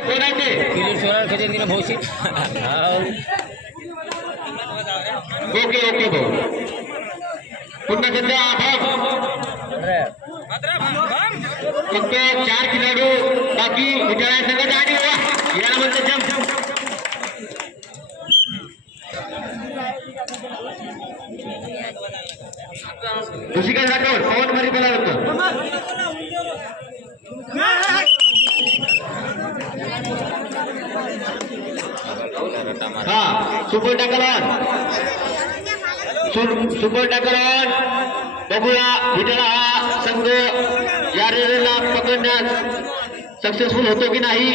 कोणाचे किलो सोळा खजेंद्र भाऊशी okay okay भाऊ पुन्हा सध्या फक्त 4 खिलाडू बाकी विद्यालय संघाचे आणि यानंतर जम्प ऋषिकेश राठोड पवन मध्ये बोला होतं हा सुपर टाकरवान बघूया विद्यालय हा संघ या रेल्वेला पकडण्यास सक्सेसफुल होतो की नाही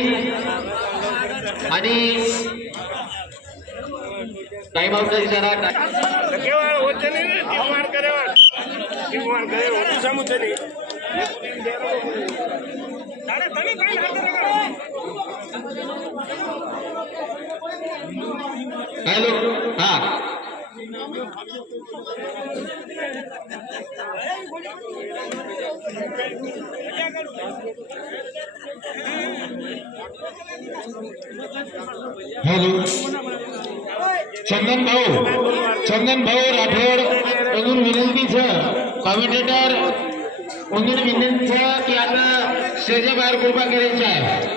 आणि टाइम आउटचा इशारा हॅलो हा हॅलो चंदन भाऊ राठोड अजून विनंतीच कॉमेंटेटर अजून विनंतीच की आता स्टेजच्या बाहेर कृपा करायची आहे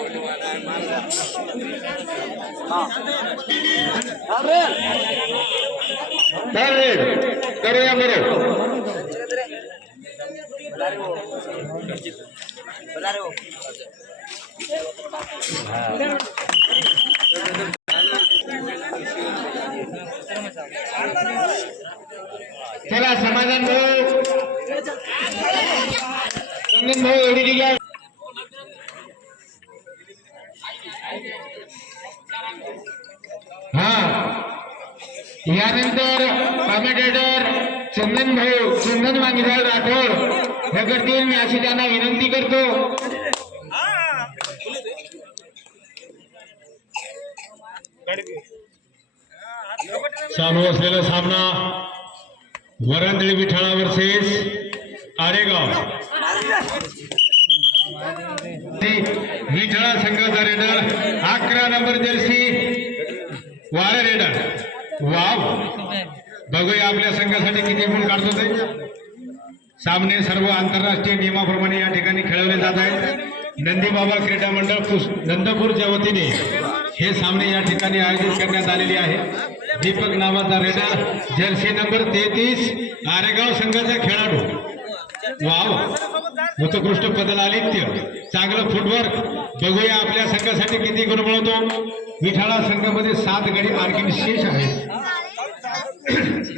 करूया बरोबर चला समाधान भाऊ चंदन भाऊ एवढी दिल्या हा यानंतर कॉमेंटेटर चंदन वांगीलाल राठोड हे करतील मी अशी त्यांना विनंती करतो चालू असलेला सामना वरांदळी विठाळा वर्सेस आरेगाव विठाळा संघाचा रेडर 11 नंबर जर्सी वारा रेडर वाव बघूया आपल्या संघासाठी किती गुण काढतो ते सामने सर्व आंतरराष्ट्रीय नियमाप्रमाणे या ठिकाणी खेळवले जात आहेत नंदीबाबा क्रीडा मंडळ नंदपूरच्या वतीने हे सामने या ठिकाणी आयोजित करण्यात आलेले आहे दीपक नावाचा रेडर जर्सी नंबर 33 आरेगाव संघाचा खेळाडू वाव उत्कृष्ट पदलालित्य चांगलं फुटवर्क बघूया आपल्या संघासाठी किती गुण मिळवतो विठाळा संघामध्ये 7 गडी आणखी शेष आहेत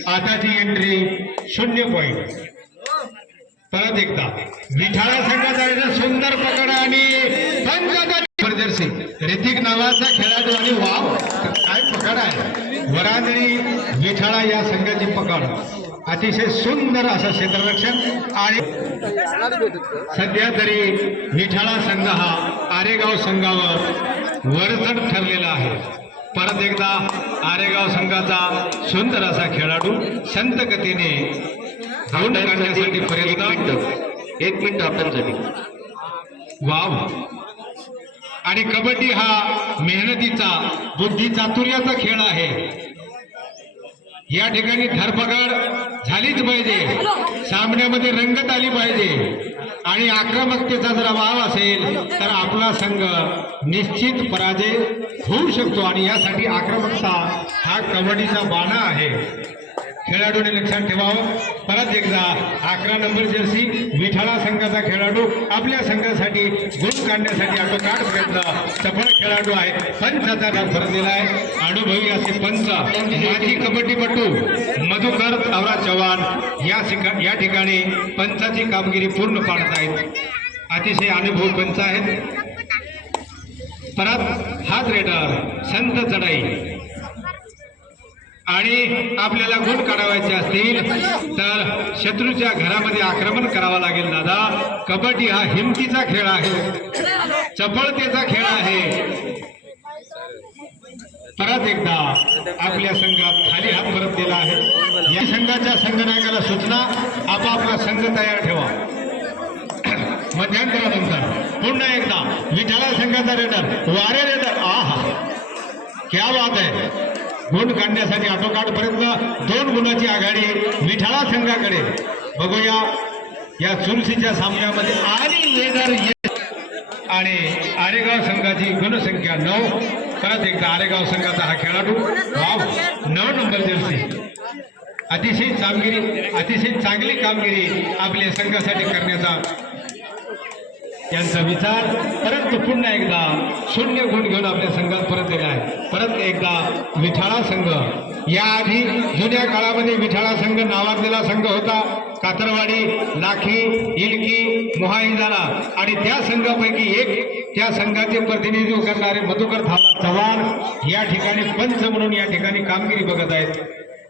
आताची एंट्री 0 पॉइंट परत एकदा विठाळा संघाचा सुंदर पकड आणि जर्सी ऋतिक नावाचा खेळाडू आणि वाव काय पकड आहे वरांदळी विठाळा या संघाची पकड अतिशय सुंदर असं क्षेत्ररक्षण आणि सध्या तरी विठाळा संघ हा आरेगाव संघावर वरचढ ठरलेला आहे परत एकदा आरेगाव संघाचा सुंदर असा खेळाडू संत गतीने धावून काढण्यासाठी प्रयत्न 1 मिनिट आपल्यासाठी वाव आणि कबड्डी हा मेहनतीचा बुद्धी चातुर्याचा खेळ आहे या ठिकाणी धरपकड झालीच पाहिजे सामन्यामध्ये रंगत आली पाहिजे आणि आक्रमकतेचा जर अभाव असेल तर आपला संघ निश्चित पराजय होऊ शकतो आणि यासाठी आक्रमकता हा कबड्डीचा बाणा आहे खेळाडूने लक्षात ठेवावं परत एकदा 11 नंबर जर्सी विठाळा संघाचा खेळाडू आपल्या संघासाठी गुण काढण्यासाठी आटोकाट प्रयत्न सफळ खेळाडू आहे पंचाचा फरक दिला आहे अनुभवी असे पंच माजी कबड्डीपटू मधुकर तावरा चव्हाण या ठिकाणी पंचाची कामगिरी पूर्ण पाडत आहेत अतिशय अनुभवी पंच आहेत परत हाच रेडर संत चढाई आणि आपल्याला गुण काढावायचे असतील तर शत्रूच्या घरामध्ये आक्रमण करावं लागेल दादा कबड्डी हा हिमतीचा खेळ आहे चपळतेचा खेळ आहे परत एकदा आपल्या संघात खाली हात परत दिला आहे या संघाच्या संघनायकाला सूचना आपापला संघ तयार ठेवा मध्यंतरानंतर पुन्हा एकदा विठाला संघाचा रेडर वारे रेडर आहा क्या बात आहे. गुण काढण्यासाठी आटोकाट पर्यंत 2 गुणाची आघाडी विठाला संघाकडे. बघूया या चुरशीच्या सामन्यामध्ये आणि रेडर आणि आरेगाव संघाची गुणसंख्या 9. परत एकदा आरेगाव संघाचा हा खेळाडू वाव 9 नंबर जर्सी. अतिशय चांगली कामगिरी आपल्या संघासाठी करण्याचा यांचा विचार. परंतु पुन्हा एकदा 0 गुण घेऊन आपल्या संघात परत दिला आहे. परत एकदा विठाळा संघ. याआधी जुन्या काळामध्ये विठाळा संघ नावाजलेला संघ होता. कातरवाडी, लाखी, इलकी, मोहाईजाना आणि त्या संघापैकी एक त्या संघाचे प्रतिनिधित्व करणारे मधुकर थापा चव्हाण या ठिकाणी पंच म्हणून या ठिकाणी कामगिरी बघत आहेत.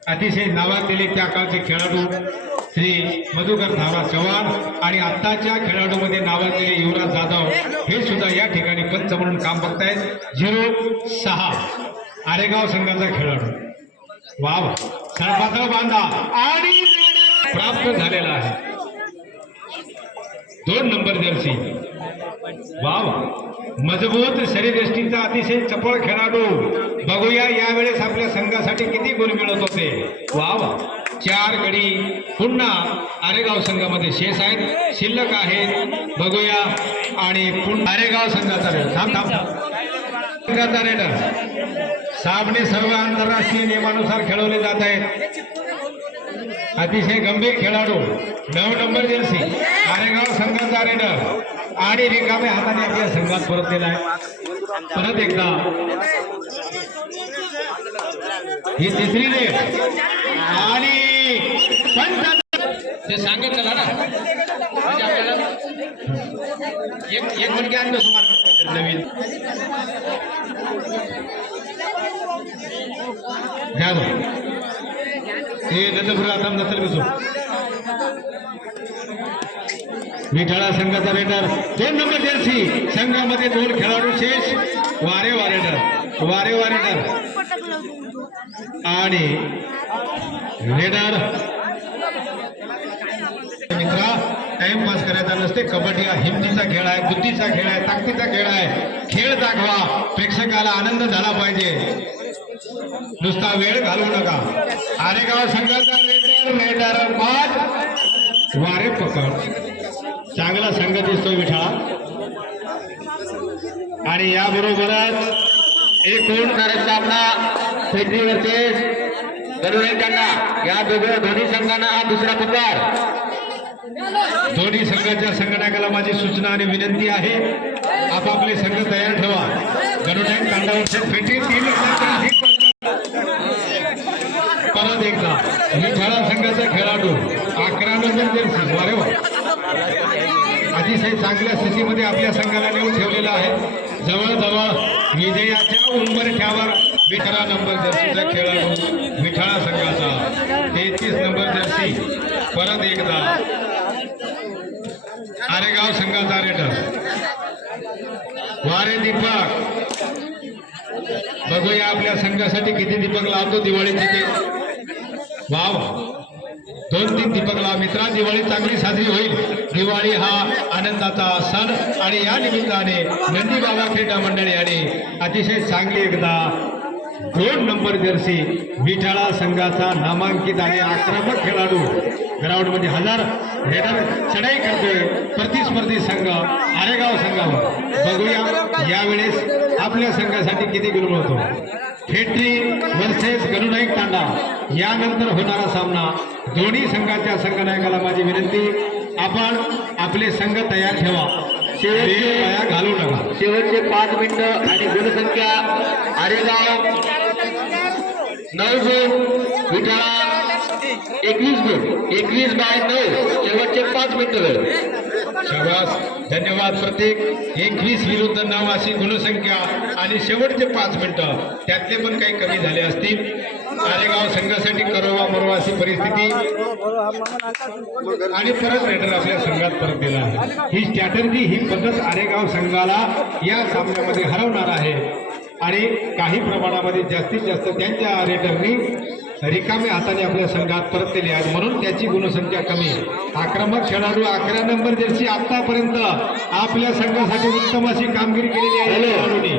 अतिशय नावाजलेले त्या काळचे खेळाडू श्री मधुकर थापा चव्हाण आणि आत्ताच्या खेळाडूमध्ये नावाजलेले युवराज जाधव हे सुद्धा या ठिकाणी पंच म्हणून काम बघतायत. 0-6 आरेगाव संघाचा खेळाडू. वाव सडपातळ बांधा आणि प्राप्त झालेला आहे 2 नंबर जर्सी. वाव मजबूत शरीरयष्टीचा अतिशय चपळ खेळाडू. बघूया यावेळेस आपल्या संघासाठी किती गुण मिळत होते. वाव 4 गडी पुन्हा आरेगाव संघामध्ये शेष आहेत, शिल्लक आहेत. बघूया आणि पुन्हा आरेगाव संघाचा संघाचा रेडर. सामने सर्व आंतरराष्ट्रीय नियमानुसार खेळवले जात आहेत. अतिशय गंभीर खेळाडू 9 नंबर जर्सी आरेगाव संघाचा रेडर आणि रिकाम्या हाताने आपल्या संघात परत दिला आहे. परत एकदा ही तिसरी रेड आणि ते सांगत चला ना म्हणजे आपल्याला एक मणके आणलं सुमार नवीन घ्या हे दत्तपुरा आता नसेल कसो. विठाळा संघाचा रेडर 2 नंबर जर्सी संघामध्ये 2 खेळाडू शेष. वारे वारेडर आणि रेडर. मित्रा टाइमपास करायचा नसते. कबड्डी हा हिमतीचा खेळ आहे, बुद्धीचा खेळ आहे, ताकदीचा खेळ आहे. खेळ दाखवा, प्रेक्षकाला आनंद झाला पाहिजे, नुसता वेळ घालवू नका. आरेगाव संघाचा रेडर 5 वारे पकड. चांगला संघ दिसतो विठाळा आणि याबरोबरच एकूण सामना फेटरी वर्सेस गरुडेंना या दोन्ही संघांना हा दुसरा पुकार. दोन्ही संघाच्या संघटनाला माझी सूचना आणि विनंती आहे, आपापले संघ तयार ठेवा. गरुडें कांडा वर्सेस फेटरी 3 परत एकदा विठाळा संघाचा खेळाडू 11 नंबर जर्सी. वारे वा अतिशय चांगल्या स्थितीमध्ये आपल्या संघाला नेऊन ठेवलेला आहे. जवळजवळ विजयाच्या उंबरठ्यावर 11 नंबर जर्सीचा खेळाडू विठाळा संघाचा 33 नंबर जर्सी. परत एकदा आरेगाव संघाचा रेडर वारे दीपक. बघूया आपल्या संघासाठी किती दीपक लावतो दिवाळीचे ते. वाव 2-3 दीपक लावा मित्रा. दिवाळी चांगली साजरी होईल. दिवाळी हा आनंदाचा सण आणि या निमित्ताने नंदी बाबा क्रीडा मंडळी आणि अतिशय चांगली एकदा 2 नंबर जर्सी विठाळा संघाचा नामांकित आणि आक्रमक खेळाडू ग्राउंड मध्ये हजर. रेडर चढाई करतोय प्रतिस्पर्धी संघ आरेगाव संघावर. बघूया यावेळेस आपल्या संघासाठी किती गुण मिळतो. फेटरी वर्सेस गरुडाईक तांडा यानंतर होणारा सामना. दोन्ही संघाच्या संघनायकाला माझी विनंती, आपण आपले संघ तयार ठेवा, शेवटचे घालू नका. शेवटचे 5 मिनिटं आणि गुणसंख्या आरेगाव 9 गुण, विठाळा 21 गुण. 21/9 शेवटचे 5 मिनिटं वेळ. शाबास, धन्यवाद प्रत्येक. 21 विरुद्ध 9 अशी गुणसंख्या आणि शेवटचे 5 मिनिटं त्यातले पण काही कमी झाले असतील. आरेगाव संघासाठी करोवा मरोवा अशी परिस्थिती आणि परत रेडर आपल्या संघात परत दिला आहे. ही स्ट्रॅटर्जी, ही पद्धत आरेगाव संघाला या सामन्यामध्ये हरवणार आहे आणि काही प्रमाणामध्ये जास्तीत जास्त त्यांच्या रेडरनी रिकाम्या हाताने आपल्या संघात परतलेले आहेत, म्हणून त्याची गुणसंख्या कमी. आक्रमक खेळाडू 11 नंबर जर्सी आतापर्यंत आपल्या संघासाठी उत्तम अशी कामगिरी केलेली आहे. खेळाडूंनी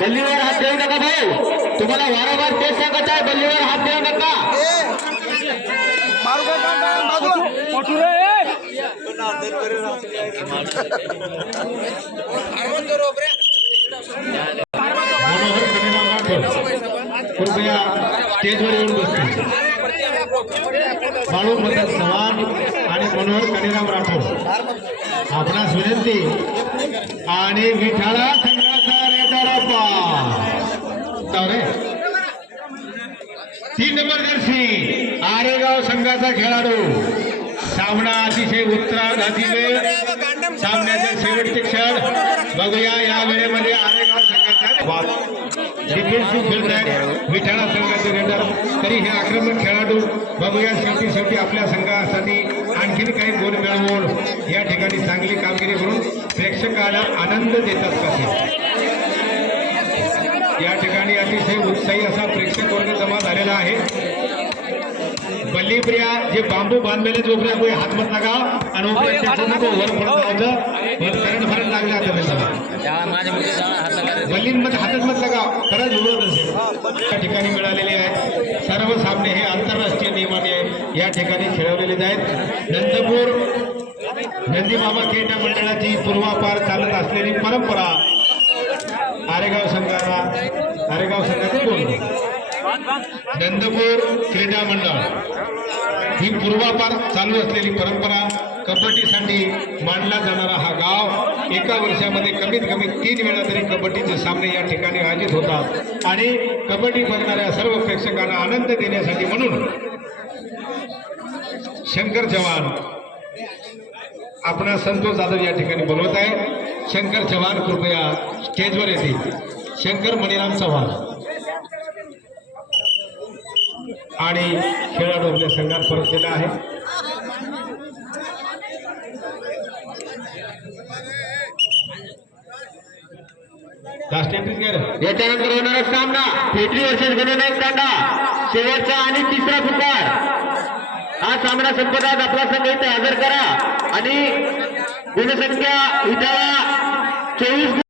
बल्लीवर हात देऊ नका भाऊ, तुम्हाला वारंवार तेच सांगत आहे, बल्लीवर हात देऊ नका. मनोहर कन्हेराम राठोड कृपया स्टेजवर येऊन बसतील. बाळू मदन चव्हाण आणि मनोहर कन्हेराम राठोड आपणास विनंती. आणि विठाळा संघाचा रेडरप्पा 3 नंबर जर्सी आरेगाव संघाचा खेळाडू. सामना अतिशय उत्तरार्धाची वेळ, सामन्याचे शेवटचे क्षण बघूया. या वेळेमध्ये आरेगाव संघाचा डिफेन्सिव्ह खेळत आहे विठाळा संघाचे रेडर. तरी हे आक्रमक खेळाडू बघूया शेवटी आपल्या संघासाठी आणखीन काही गुण मिळवून या ठिकाणी चांगली कामगिरी करून प्रेक्षकांना आनंद देतात कसे. या ठिकाणी अतिशय उत्साही असा प्रेक्षक वर्ग जमा झालेला आहे. बल्लीप्रिया जे बांबू बांधलेले जोपर्या कोणी हात मत लागा आणि वर पडत होतं पण करंट फरक लागला बल्लींमध्ये हातच मत लागा खरंच उडवत असेल. या ठिकाणी मिळालेले आहेत सर्व सामने हे आंतरराष्ट्रीय नियमाने या ठिकाणी खेळवलेले आहेत. नंदीबाबा क्रीडा मंडळाची पूर्वापार चालत असलेली परंपरा आरेगाव संघाचे बोल नंदपूर क्रीडा मंडळ ही पूर्वापार चालू असलेली परंपरा. कबड्डीसाठी मानला जाणारा हा गाव एका वर्षामध्ये कमीत कमी 3 वेळा तरी कबड्डीचे सामने या ठिकाणी आयोजित होतात आणि कबड्डी बघणाऱ्या सर्व प्रेक्षकांना आनंद देण्यासाठी म्हणून शंकर चव्हाण आपणा संतोष जाधव या ठिकाणी बोलवत आहे. शंकर चव्हाण कृपया स्टेजवर येतील. शंकर मणिराम चव्हाण आणि खेळाडू आपल्या संघात परतलेला आहे. याच्यानंतर होणारा सामना फेटरी वर्सेस गुणनायक तांडा, शेवटचा आणि तिसरा पुकार. हा सामना संपतात आपला संघ इथे हजर करा आणि गुणसंख्या विधावा 24